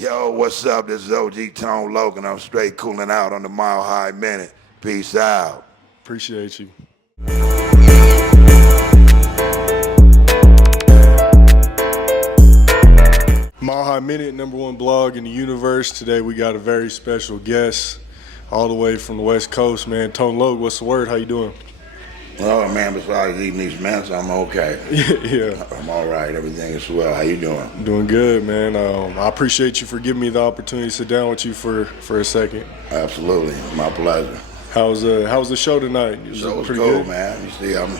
Yo, what's up? This is OG Tone Loc, and I'm straight cooling out on the Mile High Minute. Peace out. Appreciate you. Mile High Minute, #1 blog in the universe. Today we got a very special guest all the way from the West Coast, man. Tone Loc, what's the word? How you doing? Oh, man, besides eating these mints, I'm okay. Yeah. I'm all right. Everything is swell. How you doing? Doing good, man. I appreciate you for giving me the opportunity to sit down with you for a second. Absolutely. My pleasure. How's the show tonight? The show was cool, man. You see, I'm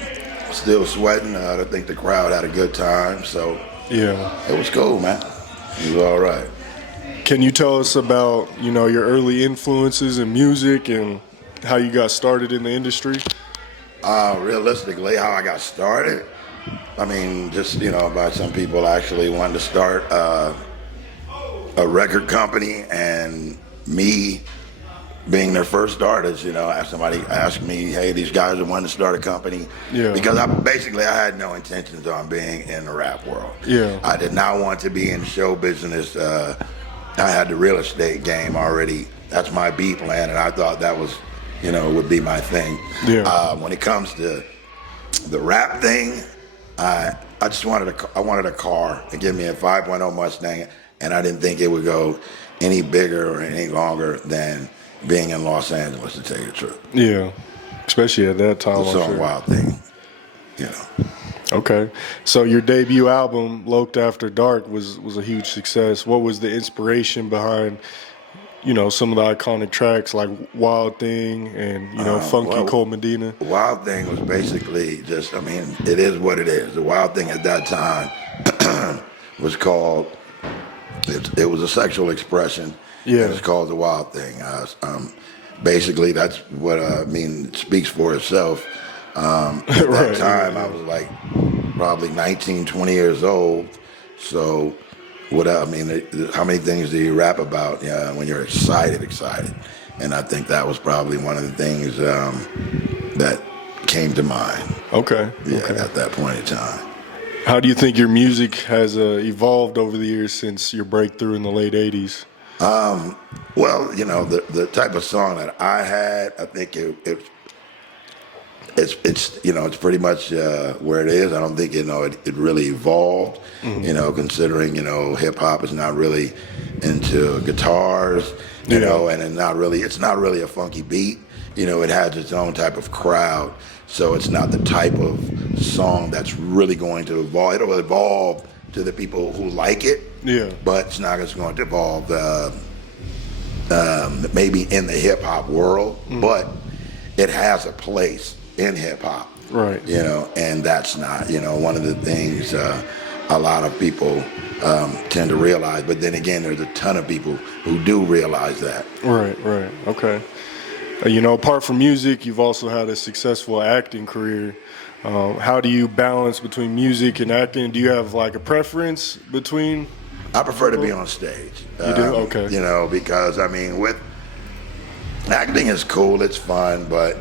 still sweating. I think the crowd had a good time, so yeah, it was cool, man. It was all right. Can you tell us about, your early influences in music and how you got started in the industry? Realistically, how I got started, I mean, just, by some people actually wanted to start a record company, and me being their first artist, somebody asked me, hey, these guys are wanting to start a company. Yeah. Because I had no intentions on being in the rap world. Yeah. I did not want to be in show business. I had the real estate game already. That's my B plan, and I thought that was, would be my thing. Yeah. When it comes to the rap thing, I wanted a car to give me a 5.0 Mustang, and I didn't think it would go any bigger or any longer than being in Los Angeles, to tell you the truth. Yeah, especially at that time. The song Wild Thing, Okay, so your debut album, Loc After Dark, was a huge success. What was the inspiration behind, some of the iconic tracks like Wild Thing and, Funky Cold Medina? Wild Thing was basically just, it is what it is. The Wild Thing at that time was called, it was a sexual expression. Yeah. It's called The Wild Thing. Basically, that's what it speaks for itself. At that time, I was like probably 19, 20 years old. So, how many things do you rap about when you're excited? And I think that was probably one of the things that came to mind. Okay. At that point in time. How do you think your music has evolved over the years since your breakthrough in the late 80s? Well, the type of song that I had, I think it's pretty much where it is. I don't think it really evolved. Mm-hmm. Considering hip hop is not really into guitars, and it's not really a funky beat. It has its own type of crowd, so it's not the type of song that's really going to evolve. It'll evolve to the people who like it. Yeah. But it's not just going to evolve maybe in the hip hop world, but it has a place in hip hop. Right. And that's not, one of the things a lot of people tend to realize. But then again, there's a ton of people who do realize that. Right. Okay. Apart from music, you've also had a successful acting career. How do you balance between music and acting? Do you have like a preference between? I prefer to be on stage. You do? Okay. Because with acting is cool, it's fun, but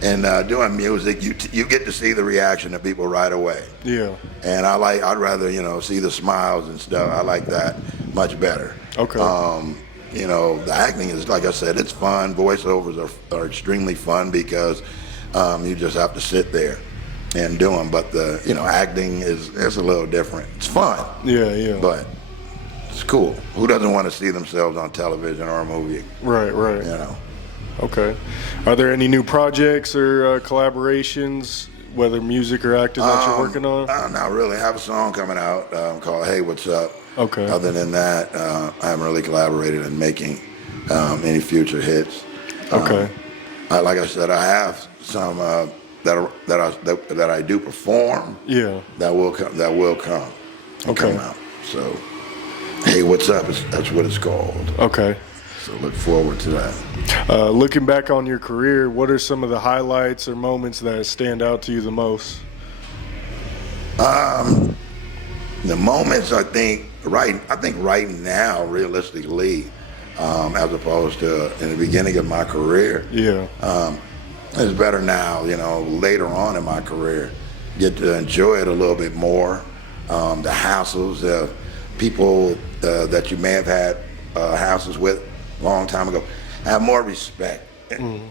in doing music, you get to see the reaction of people right away. Yeah. And I'd rather see the smiles and stuff. I like that much better. Okay. The acting is, like I said, it's fun. Voiceovers are extremely fun because you just have to sit there and do them. But the acting is a little different. It's fun. Yeah. But it's cool. Who doesn't want to see themselves on television or a movie? Right. Okay. Are there any new projects or collaborations, whether music or acting, that you're working on? Not really. I have a song coming out called Hey, What's Up? Okay. Other than that, I haven't really collaborated in making any future hits. Okay. Like I said, I have some that I do perform. Yeah. That will come. Okay. Come out. So, Hey, What's Up? That's what it's called. Okay. So look forward to that. Looking back on your career, what are some of the highlights or moments that stand out to you the most? The moments, I think right now, realistically, as opposed to in the beginning of my career. Yeah. It's better now, later on in my career, get to enjoy it a little bit more. The hassles of people that you may have had houses with a long time ago, have more respect.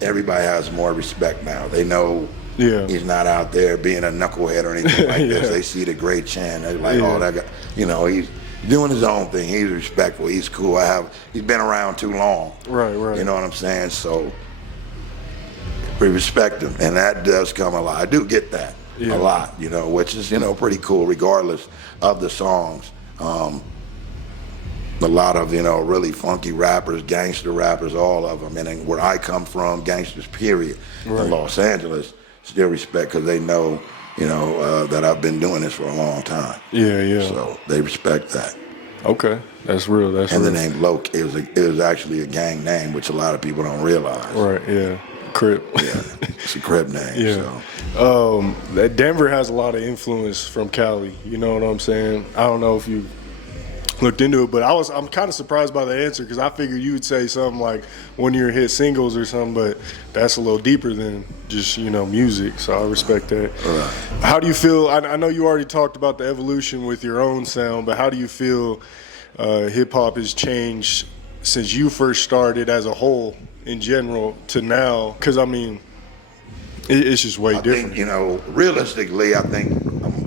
Everybody has more respect now. They know he's not out there being a knucklehead or anything like this. They see the great chin. They're like, oh, that guy, you know, he's doing his own thing. He's respectful. He's cool. He's been around too long. Right. You know what I'm saying? So we respect him, and that does come a lot. I do get that a lot, you know, which is, you know, pretty cool regardless of the songs. A lot of, you know, really funky rappers, gangster rappers, all of them. And then where I come from, gangsters, period, in Los Angeles, still respect because they know, you know, that I've been doing this for a long time. So they respect that. Okay, that's real. And the name Loc is actually a gang name, which a lot of people don't realize. Right, Crip. It's a Crip name. So. Denver has a lot of influence from Cali. You know what I'm saying? I don't know if you looked into it, but I'm kind of surprised by the answer because I figured you would say something like one of your hit singles or something, but that's a little deeper than just, you know, music, so I respect that. How do you feel? I know you already talked about the evolution with your own sound, but how do you feel hip-hop has changed since you first started as a whole in general to now? Because, I mean, it's just way different. I think, you know, realistically, I think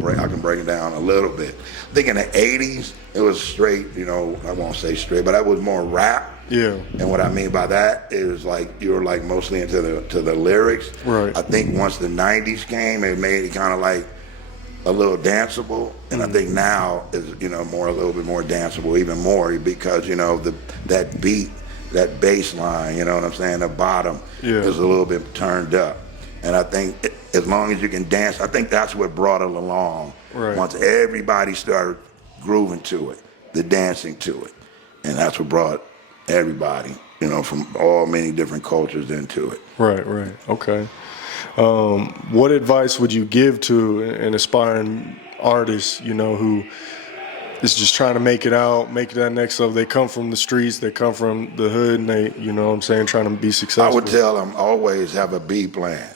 I can break it down a little bit. I think in the 80s, it was straight, you know, I won't say straight, but that was more rap. And what I mean by that is like you were like mostly into the lyrics. Right. I think once the 90s came, it made it kind of like a little danceable. And I think now is, you know, a little bit more danceable, even more because, you know, that beat, that bass line, you know what I'm saying, the bottom is a little bit turned up. And I think as long as you can dance, I think that's what brought it along. Once everybody started grooving to it, the dancing to it. And that's what brought everybody, you know, from all many different cultures into it. Right. Okay. What advice would you give to an aspiring artist, you know, who is just trying to make it out, make that next level? They come from the streets, they come from the hood, and they, you know what I'm saying, trying to be successful. I would tell them always have a B plan.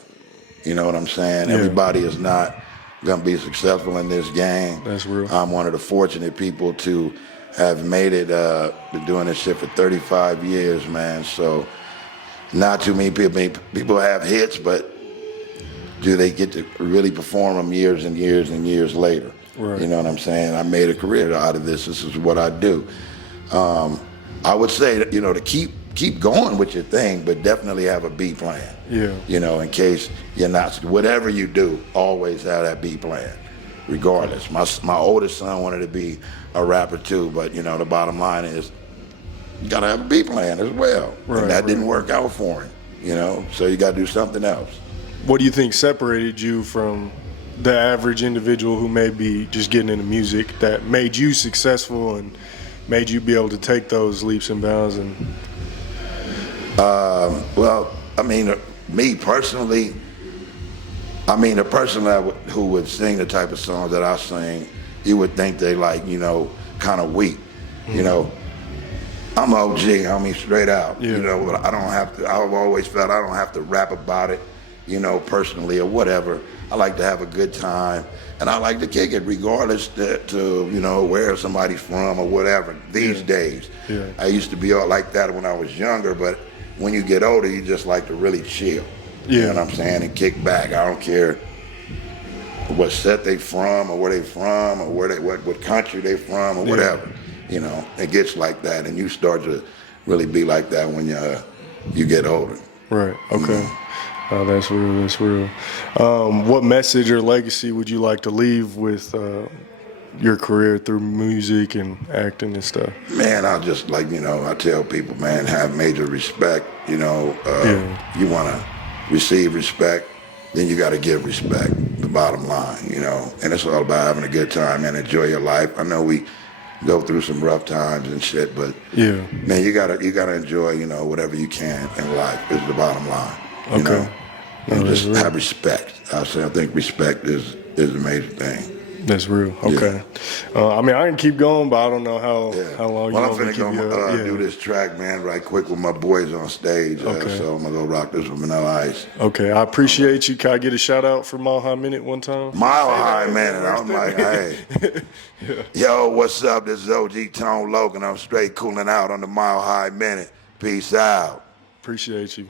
You know what I'm saying? Everybody is not going to be successful in this game. That's real. I'm one of the fortunate people to have made it, been doing this shit for 35 years, man. So not too many people have hits, but do they get to really perform them years and years and years later? You know what I'm saying? I made a career out of this. This is what I do. I would say that, you know, to keep going with your thing, but definitely have a B plan. You know, in case you're not, whatever you do, always have that B plan, regardless. My oldest son wanted to be a rapper too, but, you know, the bottom line is you got to have a B plan as well. And that didn't work out for him, you know, so you got to do something else. What do you think separated you from the average individual who may be just getting into music that made you successful and made you be able to take those leaps and bounds? And well, I mean, me personally, I mean, a person who would sing the type of songs that I sing, you would think they like, you know, kind of weak. You know, I'm OG, I mean, straight out. You know, but I don't have to, I've always felt I don't have to rap about it, you know, personally or whatever. I like to have a good time, and I like to kick it regardless to you know, where somebody's from or whatever. These days, I used to be all like that when I was younger, but when you get older, you just like to really chill. You know what I'm saying? And kick back. I don't care what set they from or where they from or what country they from or whatever. You know, it gets like that, and you start to really be like that when you get older. Right. Okay. Oh, that's real. That's real. What message or legacy would you like to leave with your career through music and acting and stuff? Man, I just like, you know, I tell people, man, have major respect. You know, you want to receive respect, then you got to give respect. The bottom line, you know, and it's all about having a good time and enjoy your life. I know we go through some rough times and shit, but man, you gotta enjoy, you know, whatever you can in life is the bottom line. You know? And just have respect. I think respect is a major thing. That's real. Okay. I mean, I can keep going, but I don't know how long Well, you I'm want me finna to go keep you. do this track, man, right quick with my boys on stage. Okay. So I'm gonna go rock this with Vanilla Ice. Okay, I appreciate you. Can I get a shout out for Mile High Minute one time? Mile High Minute. I'm like, hey, yo, what's up? This is OG Tone Loc, and I'm straight cooling out on the Mile High Minute. Peace out. Appreciate you.